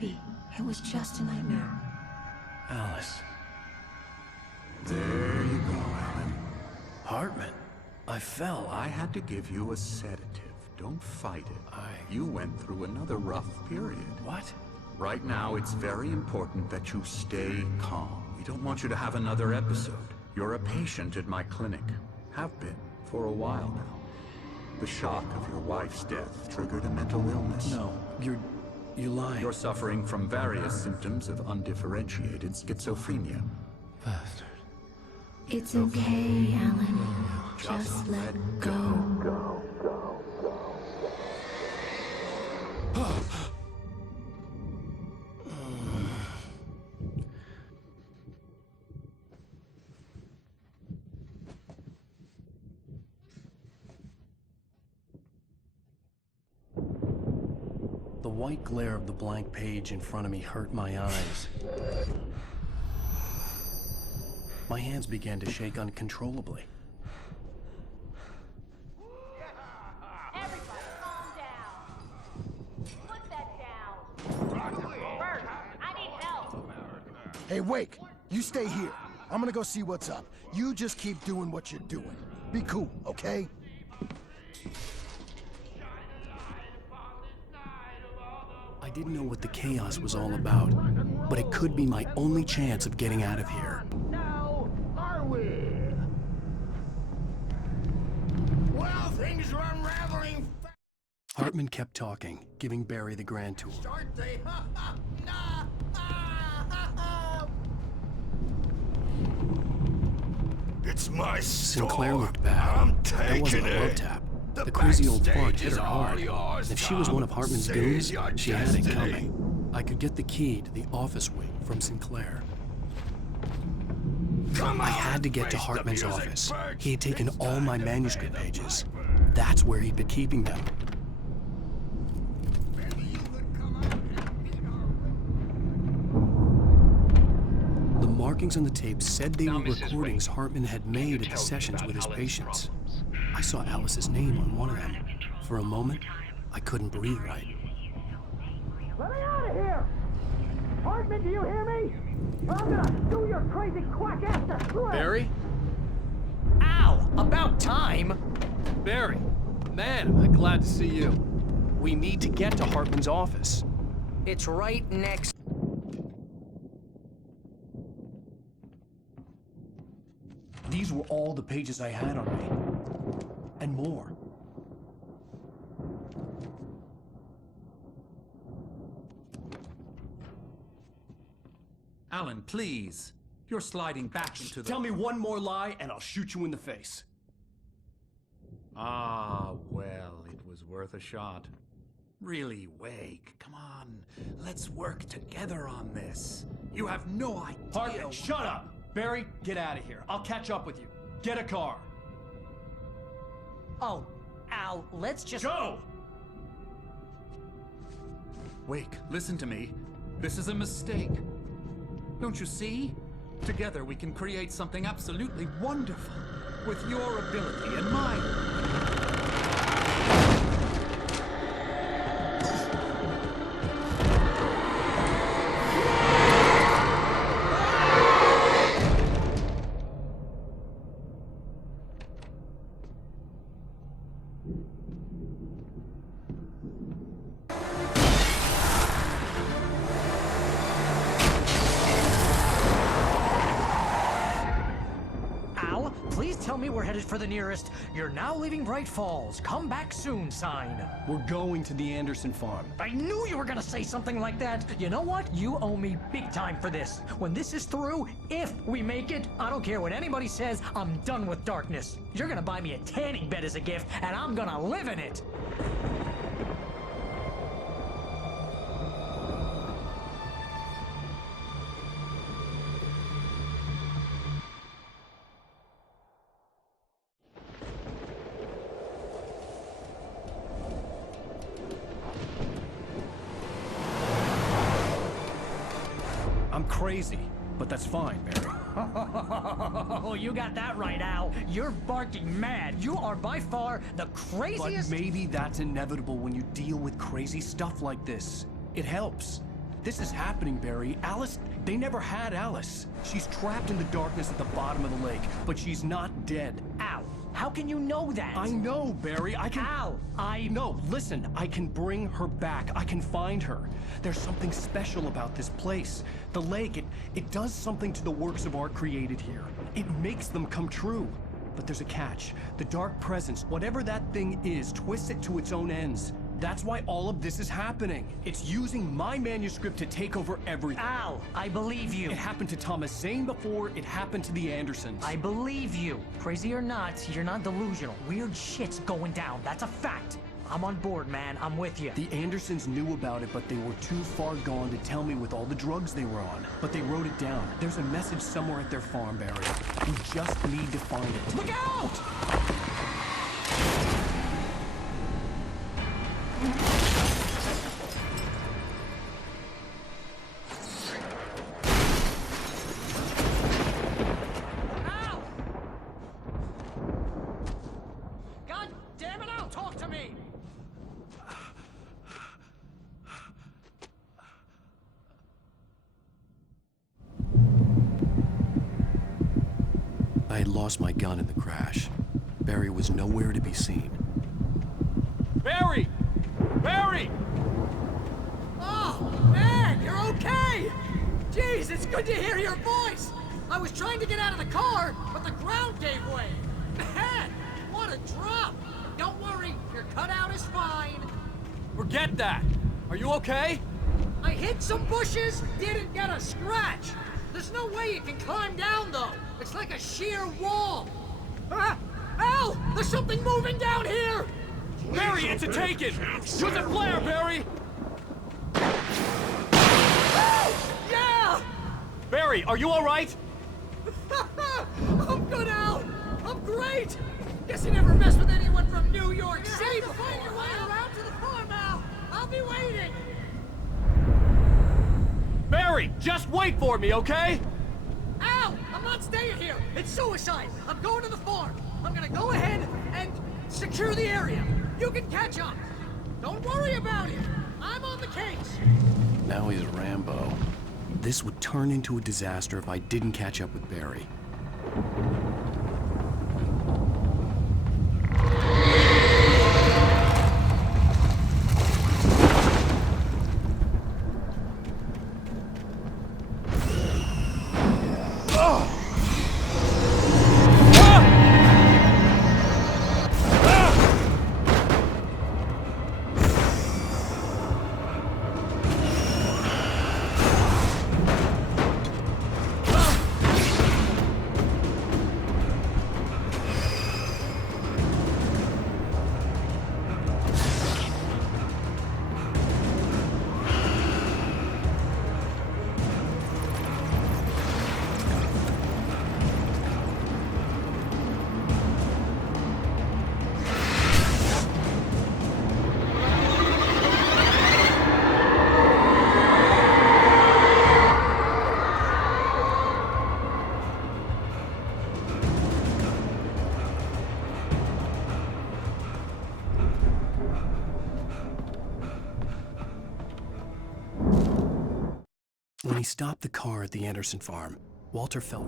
Maybe it was just a nightmare. Alice. There you go, Alan. Hartman. I fell. I had to give you a sedative. Don't fight it. You went through another rough period. What? Right now, it's very important that you stay calm. We don't want you to have another episode. You're a patient at my clinic. Have been for a while now. The shock of your wife's death triggered a mental illness. No, you're lying. You're suffering from various symptoms of undifferentiated schizophrenia. Bastard. It's okay, Alan. Just let go. The white glare of the blank page in front of me hurt my eyes. My hands began to shake uncontrollably. Everybody, calm down. Put that down. Bert, I need help. Hey, Wake, you stay here. I'm gonna go see what's up. You just keep doing what you're doing. Be cool, okay? I didn't know what the chaos was all about, but it could be my only chance of getting out of here. Now, are we? Well, things are unraveling fast. Hartman kept talking, giving Barry the grand tour. Start they It's my store. Sinclair looked bad. I'm That taking wasn't a love it. tap. The The crazy old backstage fart hit is her all hard. yours, If she was one of Tom. Hartman's Seize goons, your she had it destiny. coming. I could get the key to the office wing from Sinclair. Come on, I had to get to face the Hartman's music, office. Bert. He had taken It's all time my to pay manuscript the pages. piper. That's where he'd been keeping them. Maybe you could come out and meet our... The markings on the tape said they were recordings Hartman had made at the sessions with his patients. I saw Alice's name on one of them. For a moment, I couldn't breathe right. Let me out of here! Hartman, do you hear me? Or I'm gonna do your crazy quack ass to shreds! Barry? Ow! About time! Barry! Man, I'm glad to see you. We need to get to Hartman's office. It's right next. These were all the pages I had on me. And more. Alan, please. You're sliding back into the... Tell me one more lie and I'll shoot you in the face. Ah, well, it was worth a shot. Really, Wake, come on. Let's work together on this. You have no idea... Hartman, shut up! Barry, get out of here. I'll catch up with you. Get a car. Oh, Al, let's just... Go! Wake, listen to me. This is a mistake. Don't you see? Together we can create something absolutely wonderful. With your ability and mine. Al, please tell me we're headed for the nearest "You're now leaving Bright Falls. Come back soon" sign. We're going to the Anderson farm. I knew you were gonna say something like that. You know what? You owe me big time for this. When this is through, if we make it, I don't care what anybody says, I'm done with darkness. You're gonna buy me a tanning bed as a gift, and I'm gonna live in it. I'm crazy, but that's fine, Barry. Oh, you got that right, Al. You're barking mad. You are by far the But craziest... maybe that's inevitable when you deal with crazy stuff like this. It helps. This is happening, Barry. Alice, they never had Alice. She's trapped in the darkness at the bottom of the lake, but she's not dead. Al, how can you know that? I know, Barry. I can... Al, No, listen. I can bring her back. I can find her. There's something special about this place. The lake, it does something to the works of art created here. It makes them come true. But there's a catch. The dark presence, whatever that thing is, twists it to its own ends. That's why all of this is happening. It's using my manuscript to take over everything. Al, I believe you. It happened to Thomas Zane before, it happened to the Andersons. I believe you. Crazy or not, you're not delusional. Weird shit's going down. That's a fact. I'm on board, man. I'm with you. The Andersons knew about it, but they were too far gone to tell me with all the drugs they were on. But they wrote it down. There's a message somewhere at their farm, Barry. We just need to find it. Look out! Al! God damn it, Al, talk to me! I had lost my gun in the crash. Barry was nowhere to be seen. Barry! Barry! Oh, man, you're okay! Jeez, it's good to hear your voice! I was trying to get out of the car, but the ground gave way. Man, what a drop! Don't worry, your cutout is fine. Forget that! Are you okay? I hit some bushes, didn't get a scratch. There's no way you can climb down, though. It's like a sheer wall. Ah! Al! There's something moving down here! Barry, it's a taken! Use a flare, Barry! Yeah! Barry, are you alright? I'm good, Al! I'm great! Guess you never mess with anyone from New York City before. Find your way around to the farm, Al! I'll be waiting! Barry, just wait for me, okay? Al! I'm not staying here! It's suicide! I'm going to the farm! I'm gonna go ahead and secure the area. You can catch up. Don't worry about it. I'm on the case. Now he's Rambo. This would turn into a disaster if I didn't catch up with Barry. When he stopped the car at the Anderson farm, Walter felt...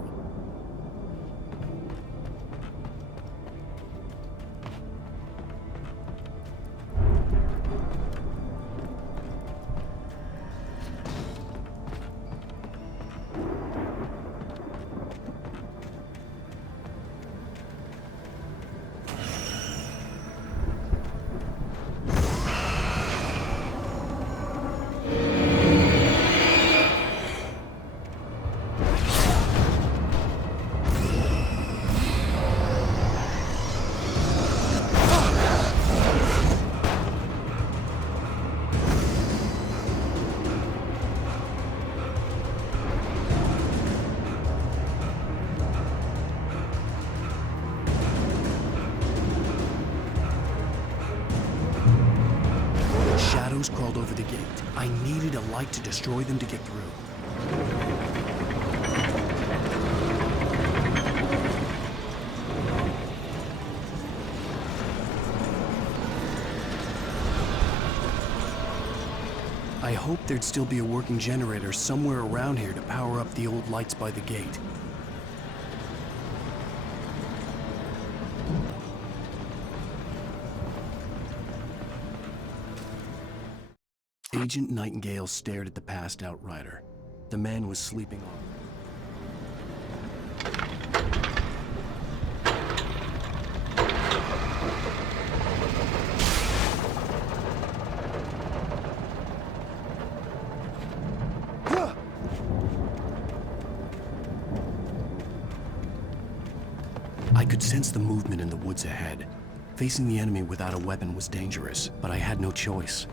Shadows crawled over the gate. I needed a light to destroy them to get through. I hoped there'd still be a working generator somewhere around here to power up the old lights by the gate. Agent Nightingale stared at the passed out rider. The man was sleeping on. I could sense the movement in the woods ahead. Facing the enemy without a weapon was dangerous, but I had no choice.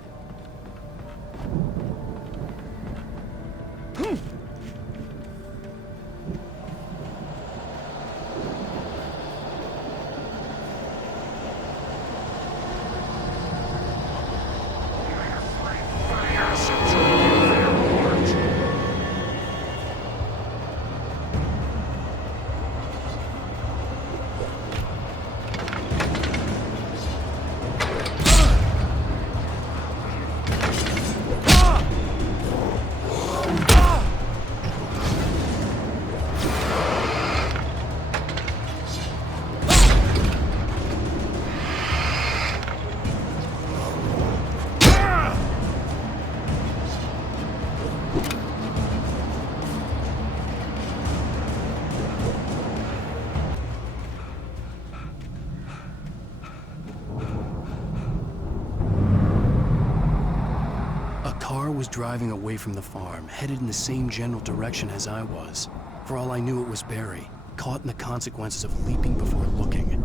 Was driving away from the farm, headed in the same general direction as I was. For all I knew, it was Barry, caught in the consequences of leaping before looking.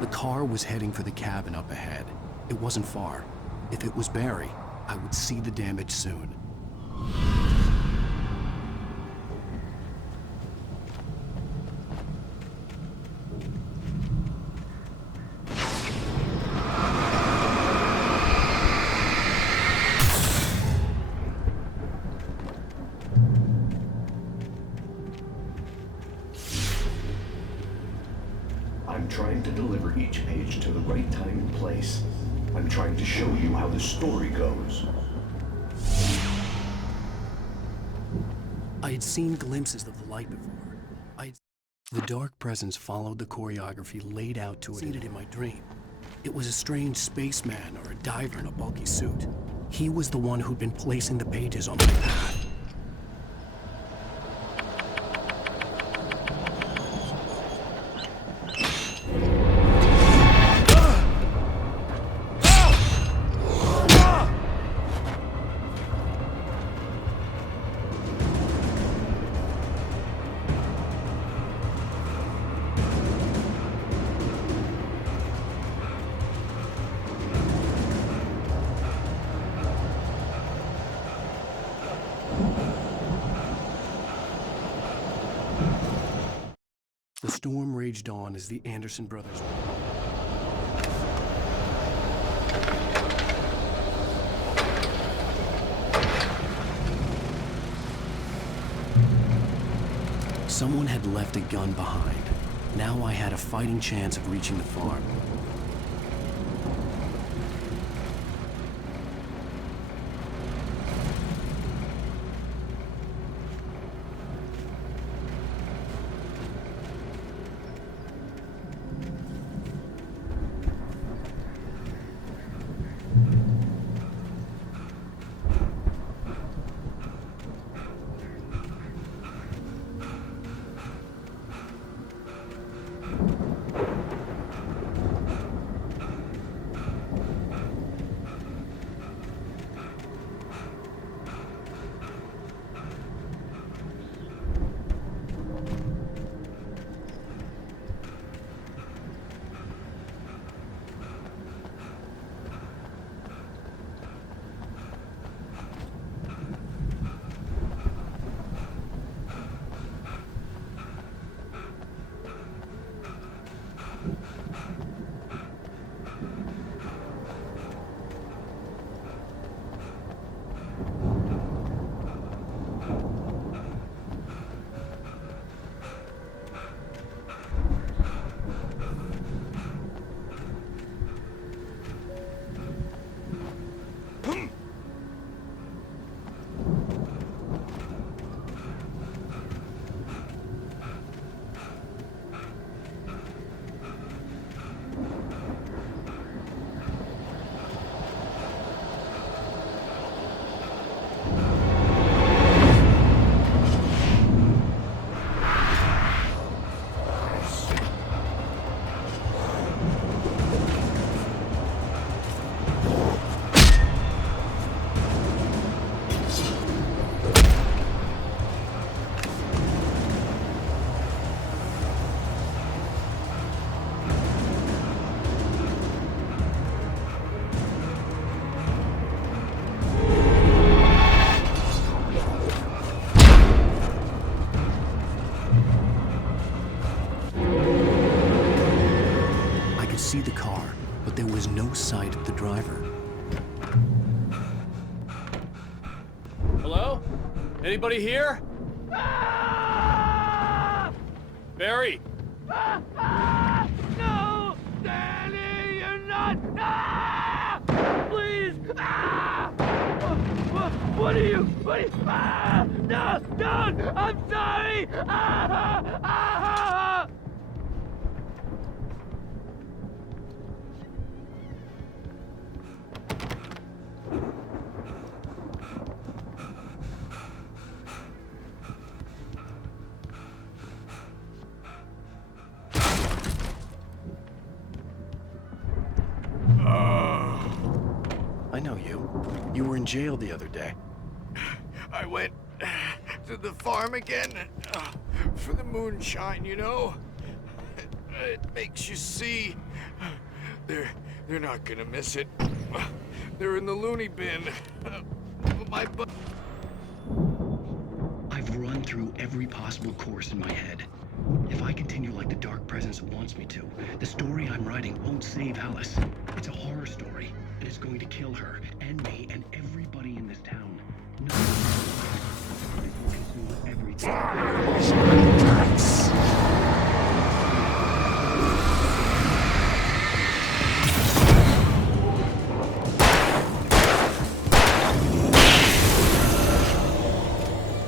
The car was heading for the cabin up ahead. It wasn't far. If it was Barry, I would see the damage soon. I'm trying to deliver each page to the right time and place. I'm trying to show you how the story goes. I had seen glimpses of the light before. The dark presence followed the choreography laid out to it in my dream. It was a strange spaceman or a diver in a bulky suit. He was the one who'd been placing the pages on my path. The storm raged on as the Anderson brothers. Someone had left a gun behind. Now I had a fighting chance of reaching the farm. no sight of the driver. Hello? Anybody here? Barry! No! Danny, you're not! Please! What are you? No! Don't! I'm sorry! I know you. You were in jail the other day. I went to the farm again for the moonshine, you know? It makes you see. They're not gonna miss it. They're in the loony bin. My butt. I've run through every possible course in my head. If I continue like the Dark Presence wants me to, the story I'm writing won't save Alice. It's a horror story, and it's going to kill her, and me, and everybody in this town. No. It will consume everything.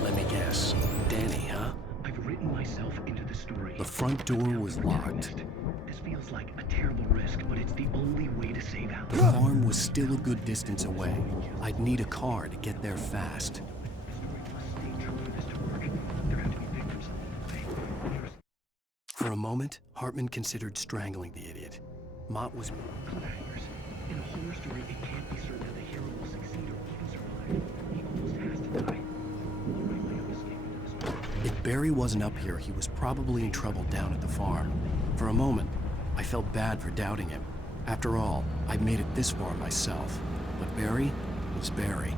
Let me guess. Danny, huh? I've written myself into the story. The front door was locked. This feels like a terrible risk, but it's the only way to save Alice. The farm was still a good distance away. I'd need a car to get there fast. For a moment, Hartman considered strangling the idiot. Mott was... Cliffhangers. In a horror story, it can't be certain that the hero will succeed or even survive. He almost has to die. The right way of escaping this world. If Barry wasn't up here, he was probably in trouble down at the farm. For a moment, I felt bad for doubting him. After all, I'd made it this far myself. But Barry was Barry.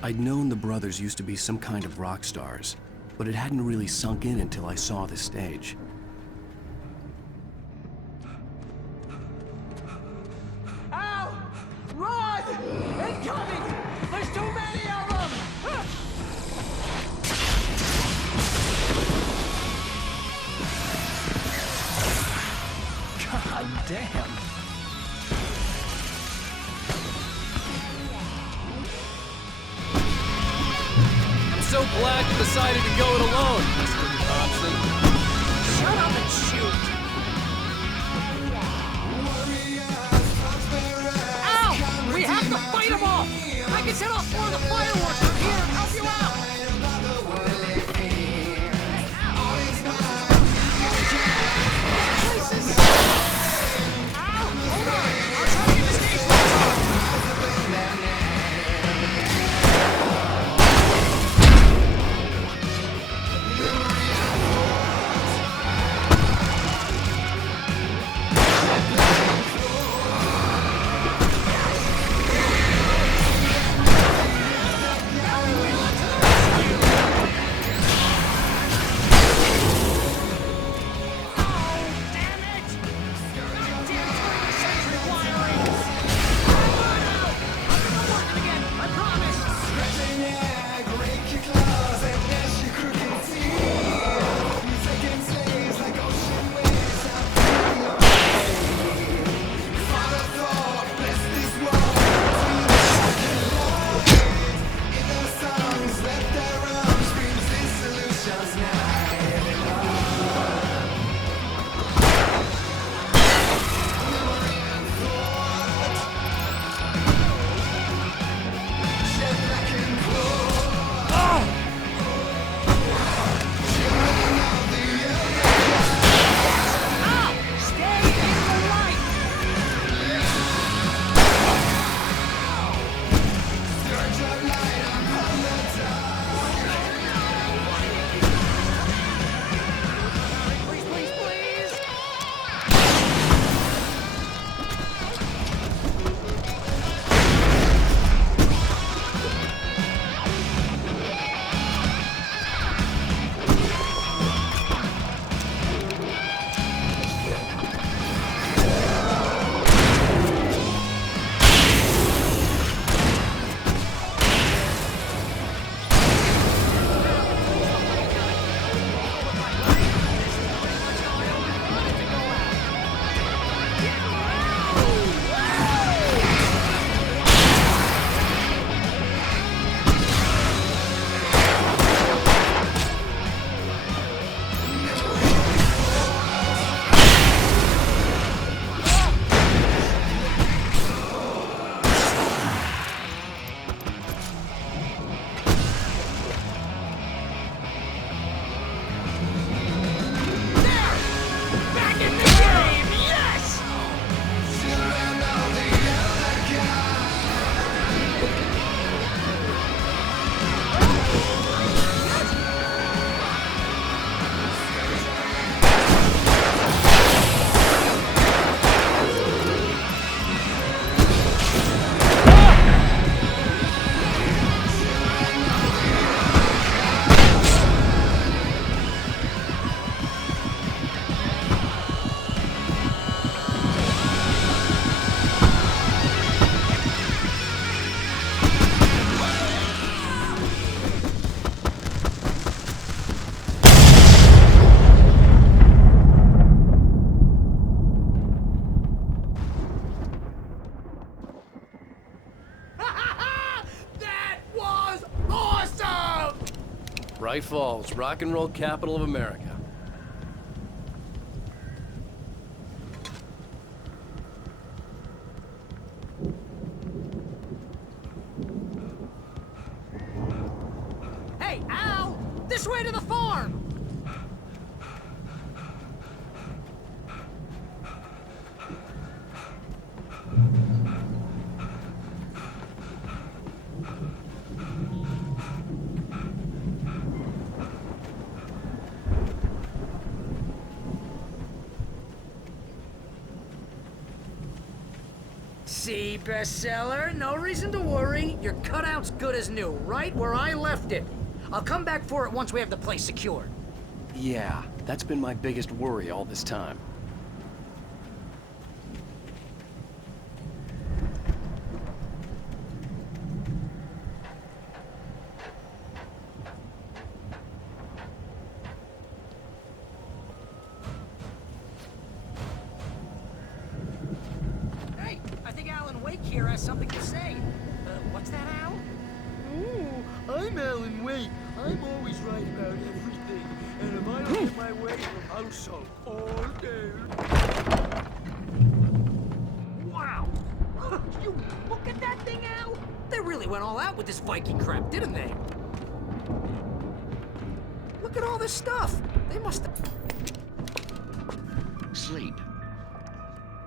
I'd known the brothers used to be some kind of rock stars, but it hadn't really sunk in until I saw the stage. Al! Run! Incoming! damn. I'm so glad you decided to go it alone, Mr. Thompson. Shut up and shoot! Ow! We have to fight them off! I can set off more of the fireworks from here and help you out! Ow! Hold on! I'll try to get the station lights on! Bright Falls, rock and roll capital of America. Hey, Al! This way to the farm! See, bestseller? No reason to worry. Your cutout's good as new, right where I left it. I'll come back for it once we have the place secured. Yeah, that's been my biggest worry all this time. has something to say. What's that, Al? Oh, I'm Alan Wake. I'm always right about everything. And if I don't get my way, I'll sulk all day. Wow! You look at that thing, Al! They really went all out with this Viking crap, didn't they? Look at all this stuff. They must have... Sleep.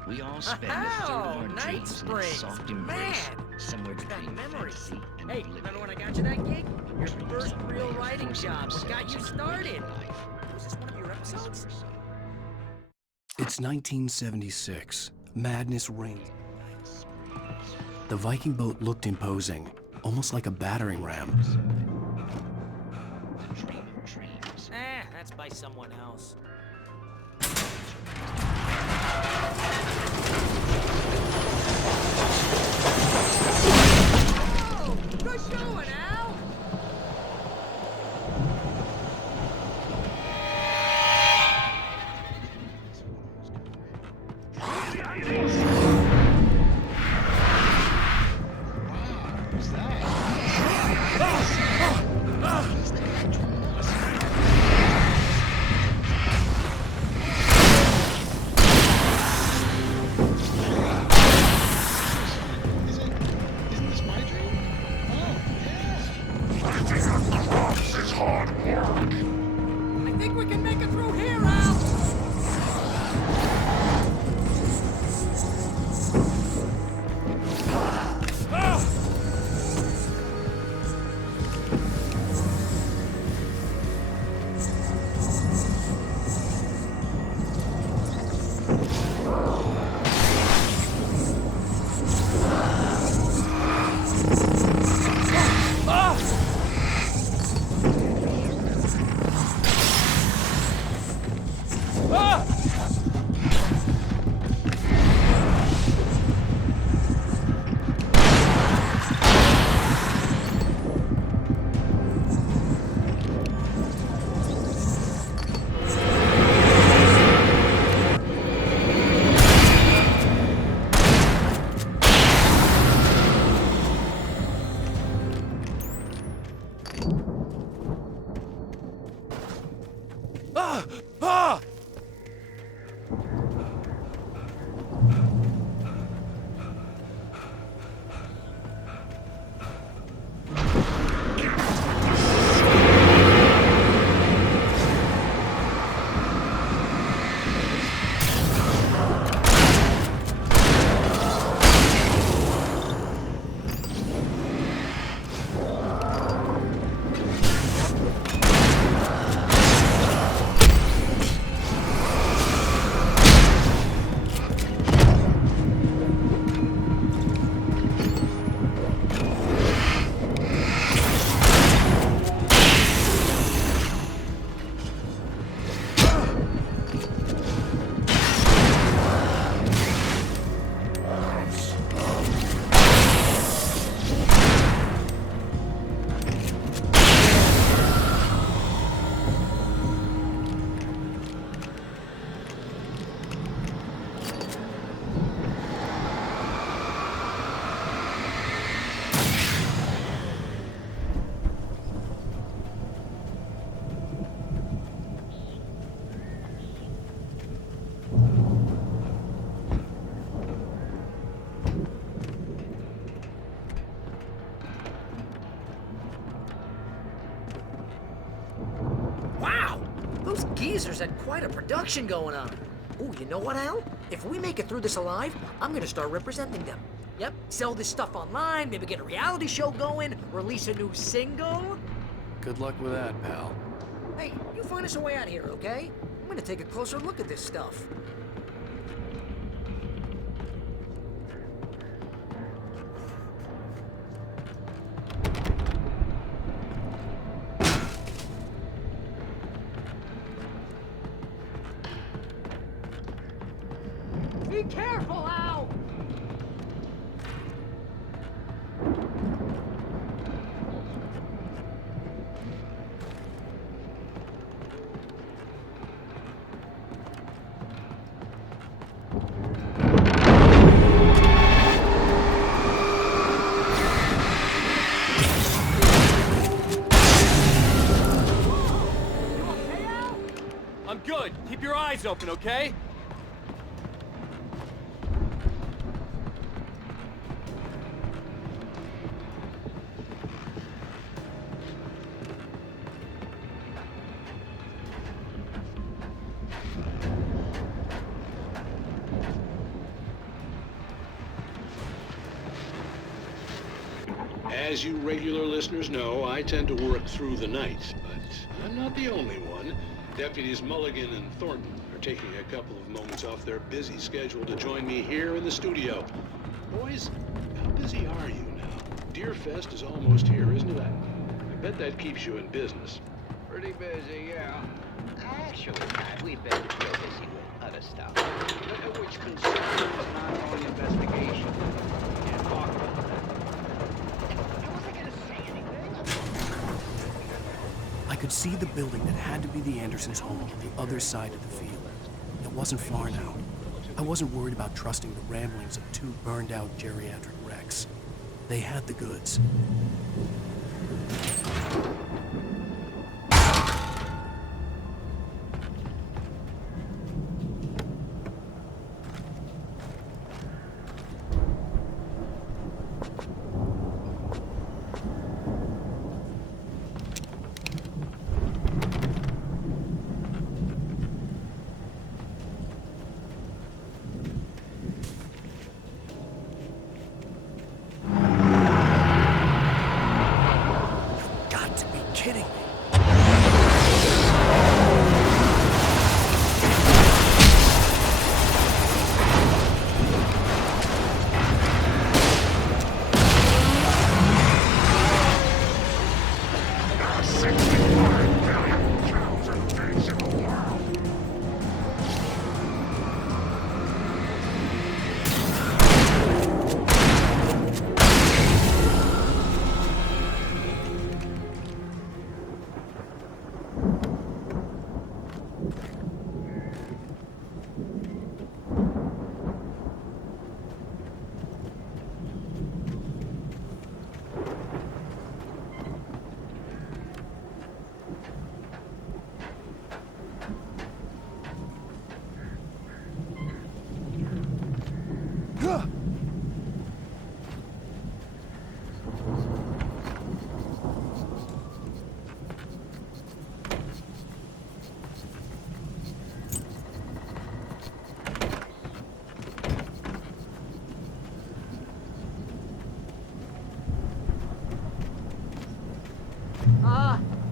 We all spend a third of our Night dreams in a Springs. soft embrace, Man, somewhere that between memory. fantasy and Hey, oblivion. remember when I got you that gig? Your first real writing job. What got you started? Was this one of your episodes? It's 1976. Madness reigned. The Viking boat looked imposing, almost like a battering ram. That's by someone else. Oh, good showing, Al! I think we can make it through here, Al! Those geezers had quite a production going on. Oh, you know what, Al? If we make it through this alive, I'm gonna start representing them. Yep, sell this stuff online, maybe get a reality show going, release a new single. Good luck with that, pal. Hey, you find us a way out of here, okay? I'm gonna take a closer look at this stuff. Be careful, Al! I'm good. Keep your eyes open, okay? As you regular listeners know, I tend to work through the night, but I'm not the only one. Deputies Mulligan and Thornton are taking a couple of moments off their busy schedule to join me here in the studio. Boys, how busy are you now? Deerfest is almost here, isn't it? I bet that keeps you in business. Pretty busy, yeah. Actually, Pat, we've been real busy with other stuff. Which concerns not only investigation. We can't talk about that. I could see the building that had to be the Andersons' home on the other side of the field. It wasn't far now. I wasn't worried about trusting the ramblings of two burned-out geriatric wrecks. They had the goods.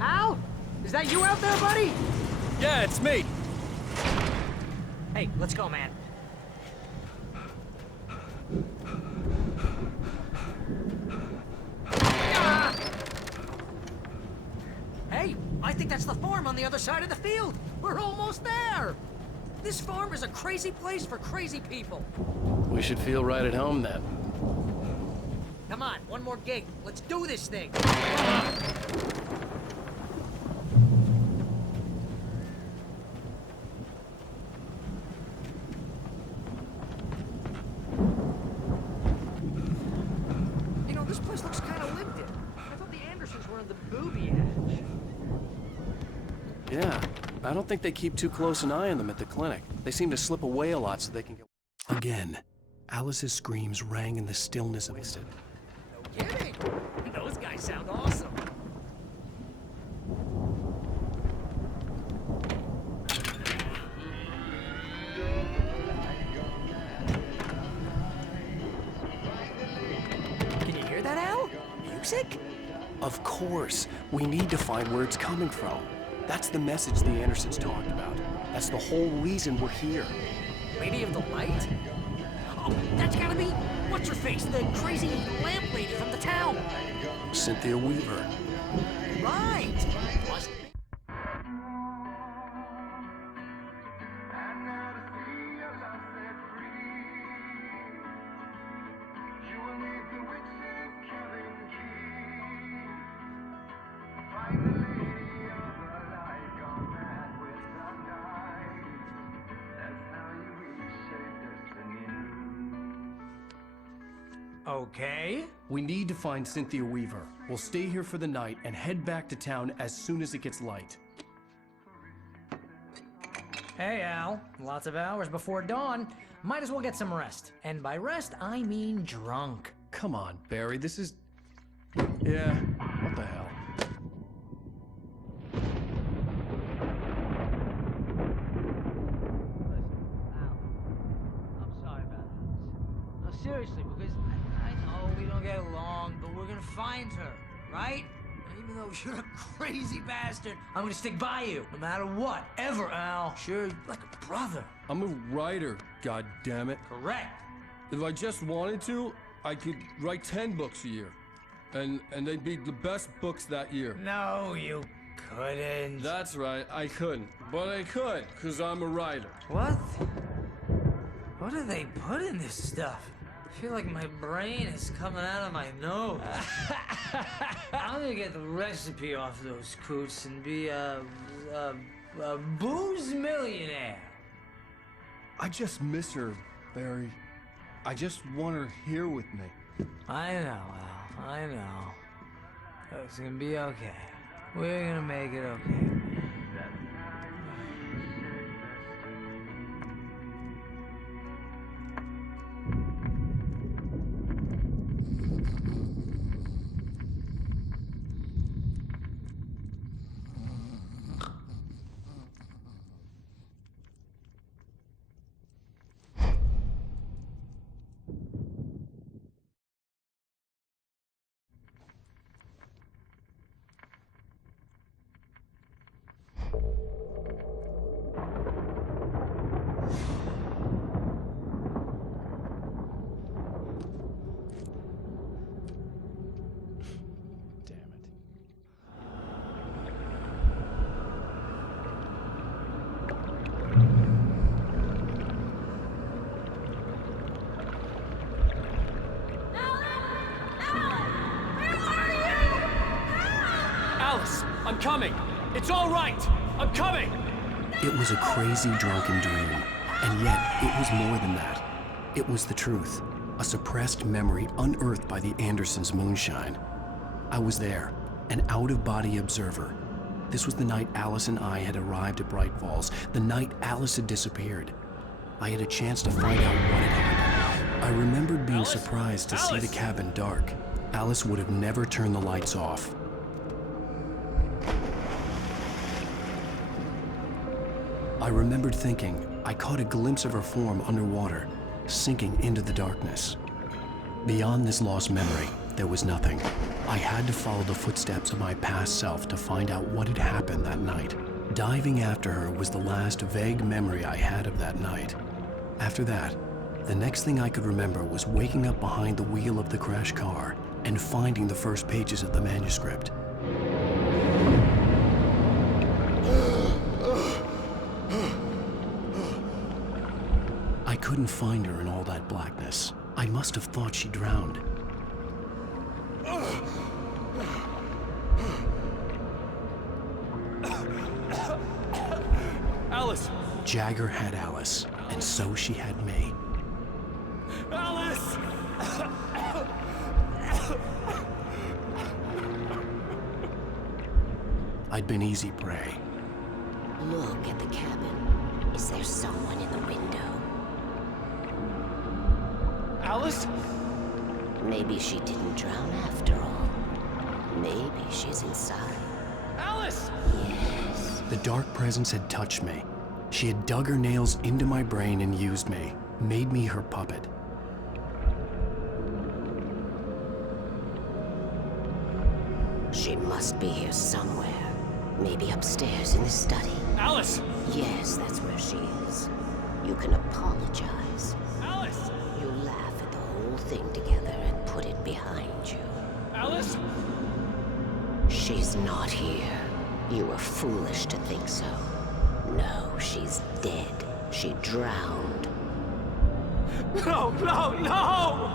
Al? Is that you out there, buddy? Yeah, it's me. Hey, let's go, man. Hey, I think that's the farm on the other side of the field. We're almost there. This farm is a crazy place for crazy people. We should feel right at home then. Come on, one more gig. Let's do this thing. You know, this place looks kind of lived in. I thought the Andersons were on the booby edge. Yeah, I don't think they keep too close an eye on them at the clinic. They seem to slip away a lot so they can get... Again, Alice's screams rang in the stillness of it. No kidding. Those guys sound awesome. Can you hear that, Al? Music? Of course. We need to find where it's coming from. That's the message the Andersons talked about. That's the whole reason we're here. Lady of the Light? Oh, that's gotta be... What's-her-face? The crazy lamp lady from the town. Cynthia Weaver. Right. Must be. Okay. We need to find Cynthia Weaver. We'll stay here for the night and head back to town as soon as it gets light. Hey, Al. Lots of hours before dawn. Might as well get some rest. And by rest, I mean drunk. Come on, Barry, this is... Yeah, what the hell? I'm sorry about this. No, seriously, because I know we don't get along, but we're gonna find her, right? And even though you're a crazy bastard, I'm gonna stick by you, no matter what, ever, Al. Sure, like a brother. I'm a writer, goddammit. Correct. If I just wanted to, I could write 10 books a year. And they'd be the best books that year. No, you couldn't. That's right, I couldn't. But I could, because I'm a writer. What? What do they put in this stuff? I feel like my brain is coming out of my nose. I'm gonna get the recipe off those coots and be a booze millionaire. I just miss her, Barry. I just want her here with me. I know, Al. I know. It's gonna be okay. We're gonna make it okay. Alice, I'm coming. It's all right. I'm coming. It was a crazy, drunken dream, and yet it was more than that. It was the truth, a suppressed memory unearthed by the Andersons' moonshine. I was there, an out-of-body observer. This was the night Alice and I had arrived at Bright Falls, the night Alice had disappeared. I had a chance to find out what had happened. I remembered being surprised to see the cabin dark. Alice would have never turned the lights off. I remembered thinking I caught a glimpse of her form underwater, sinking into the darkness. Beyond this lost memory, there was nothing. I had to follow the footsteps of my past self to find out what had happened that night. Diving after her was the last vague memory I had of that night. After that, the next thing I could remember was waking up behind the wheel of the crashed car and finding the first pages of the manuscript. I couldn't find her in all that blackness. I must have thought she drowned. Alice! Jagger had Alice, and so she had me. Alice! I'd been easy prey. Look at the cabin. Is there someone in the window? Alice? Maybe she didn't drown after all. Maybe she's inside. Alice! Yes. The dark presence had touched me. She had dug her nails into my brain and used me, made me her puppet. She must be here somewhere. Maybe upstairs in the study. Alice! Yes, that's where she is. You can apologize. Alice! You laugh at the whole thing together and put it behind you. Alice! She's not here. You were foolish to think so. No, she's dead. She drowned. No, no, no!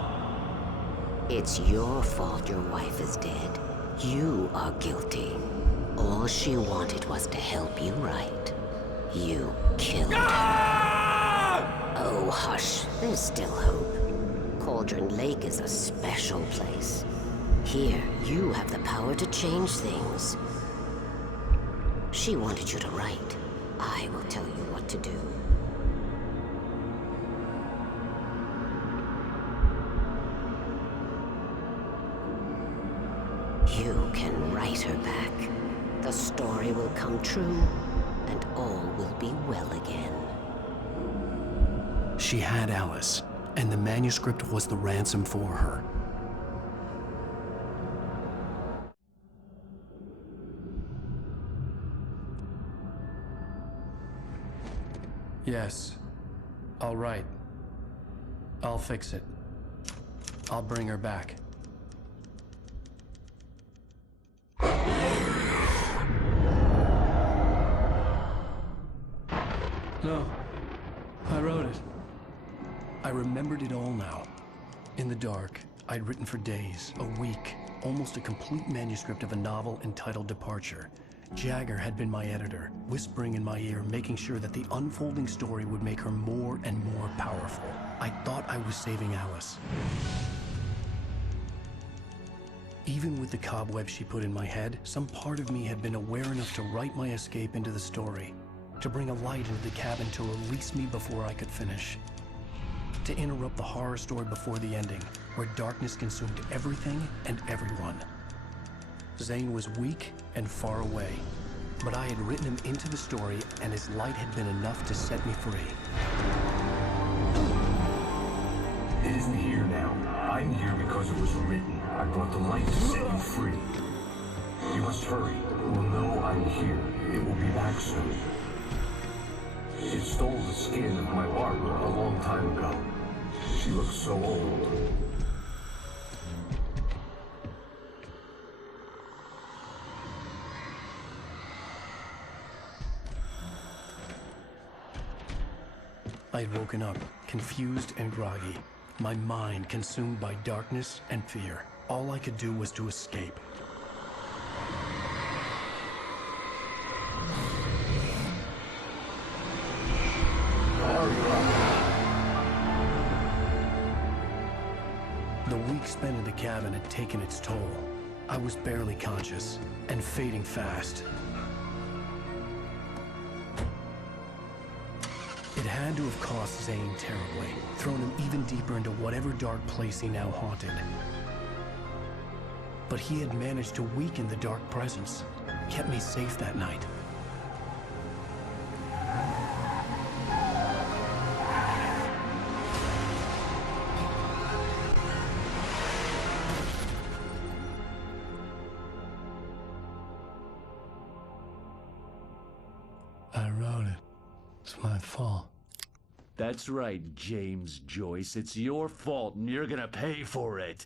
It's your fault your wife is dead. You are guilty. All she wanted was to help you right. You killed her. Oh, hush. There's still hope. Cauldron Lake is a special place. Here, you have the power to change things. She wanted you to write. I will tell you what to do. You can write her back. The story will come true, and all will be well again. She had Alice, and the manuscript was the ransom for her. Yes. All right. I'll fix it. I'll bring her back. No. I wrote it. I remembered it all now. In the dark, I'd written for days, a week, almost a complete manuscript of a novel entitled Departure. Jagger had been my editor, whispering in my ear, making sure that the unfolding story would make her more and more powerful. I thought I was saving Alice. Even with the cobweb she put in my head, some part of me had been aware enough to write my escape into the story, to bring a light into the cabin to release me before I could finish, to interrupt the horror story before the ending, where darkness consumed everything and everyone. Zane was weak and far away, but I had written him into the story, and his light had been enough to set me free. It isn't here now. I'm here because it was written. I brought the light to set you free. You must hurry. It will know I'm here. It will be back soon. It stole the skin of my Barbara a long time ago. She looks so old. I had woken up, confused and groggy, my mind consumed by darkness and fear. All I could do was to escape. The week spent in the cabin had taken its toll. I was barely conscious, and fading fast. It had to have cost Zane terribly, thrown him even deeper into whatever dark place he now haunted. But he had managed to weaken the dark presence, kept me safe that night. I wrote it. It's my fault. That's right, James Joyce. It's your fault, and you're gonna pay for it.